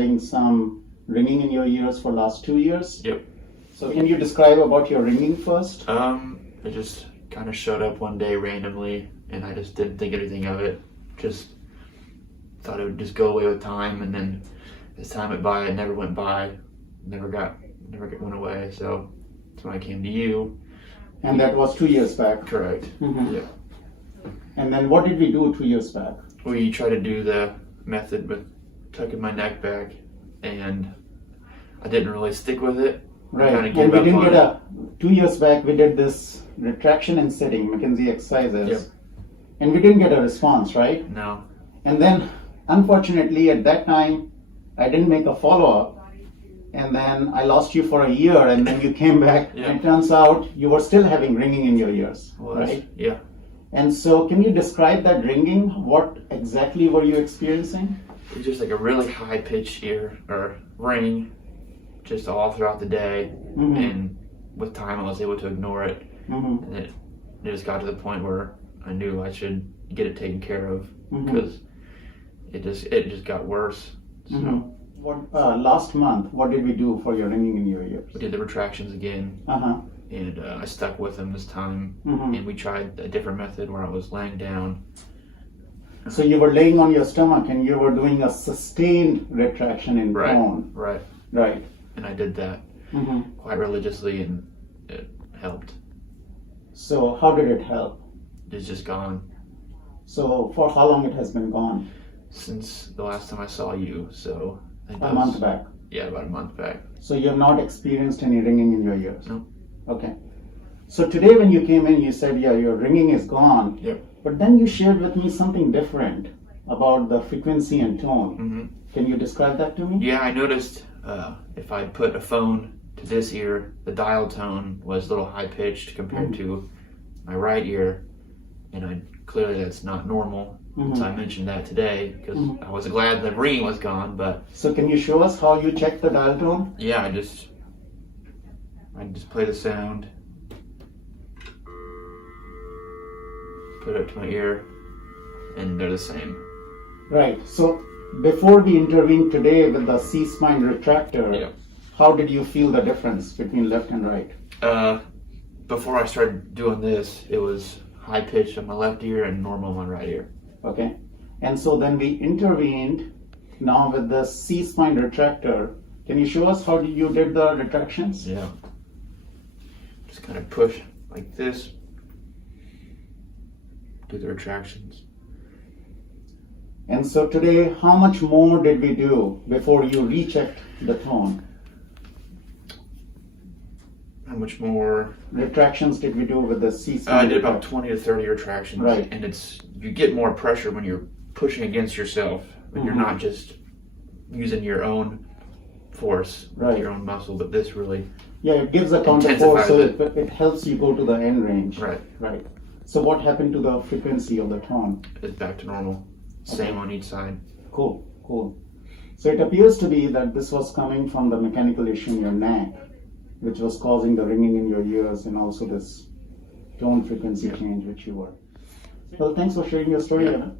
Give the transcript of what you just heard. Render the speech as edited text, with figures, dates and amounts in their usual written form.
having some ringing in your ears for last 2 years. Yep. So can you describe about your ringing first? It just kind of showed up one day randomly, and I just didn't think anything of it. Just thought it would just go away with time, and then as time went by, it never went by, never went away. So that's when I came to you. And that was 2 years back. Correct. Mm-hmm. Yep. And then what did we do 2 years back? We tried to do the method with tucking my neck back, and I didn't really stick with it. Right. And we didn't get 2 years back, we did this retraction and sitting, McKenzie exercises. Yep. And we didn't get a response, right? No. And then, unfortunately, at that time, I didn't make a follow-up. And then I lost you for a year, and then you came back. Yeah. And it turns out you were still having ringing in your ears, right? Yeah. And so, can you describe that ringing? What exactly were you experiencing? It was just like a really high-pitched ear or ring, just all throughout the day. Mm-hmm. And with time, I was able to ignore it. Mm-hmm. And it just got to the point where I knew I should get it taken care of, because it just got worse. So Last month, what did we do for your ringing in your ears? we did the retractions again, and I stuck with them this time. And we tried a different method where I was laying down. So you were laying on your stomach and you were doing a sustained retraction in bone. Right. Right. And I did that quite religiously, and it helped. So how did it help? It's just gone. So for how long it has been gone? Since the last time I saw you, so I think A month back. Yeah, about a month back. So you have not experienced any ringing in your ears? No. Okay. So today when you came in, you said, yeah, your ringing is gone. Yep. But then you shared with me something different about the frequency and tone. Can you describe that to me? Yeah, I noticed if I put a phone to this ear, the dial tone was a little high-pitched compared to my right ear, and clearly that's not normal. So I mentioned that today, because I was glad the ringing was gone. But so can you show us how you check the dial tone? yeah, I just play the sound, put it up to my ear, and they're the same. Right. So before we intervened today with the C Spine Retractor, how did you feel the difference between left and right? Before I started doing this, it was high pitched on my left ear and normal on my right ear. Okay. And so then we intervened now with the C Spine Retractor. Can you show us how you did the retractions? Yeah. Just kind of push like this, do the retractions. And so today, how much more did we do before you rechecked the tone? How much more? Retractions did we do with the C Spine? I did about 20 to 30 retractions. Right. And you get more pressure when you're pushing against yourself, when you're not just using your own force, your own muscle, but this really it gives a counter force, so it helps you go to the end range. Right. Right. So what happened to the frequency of the tone? It's back to normal. Same on each side. Cool. So it appears to be that this was coming from the mechanical issue in your neck, which was causing the ringing in your ears and also this tone frequency change which you were. Well, thanks for sharing your story. No problem.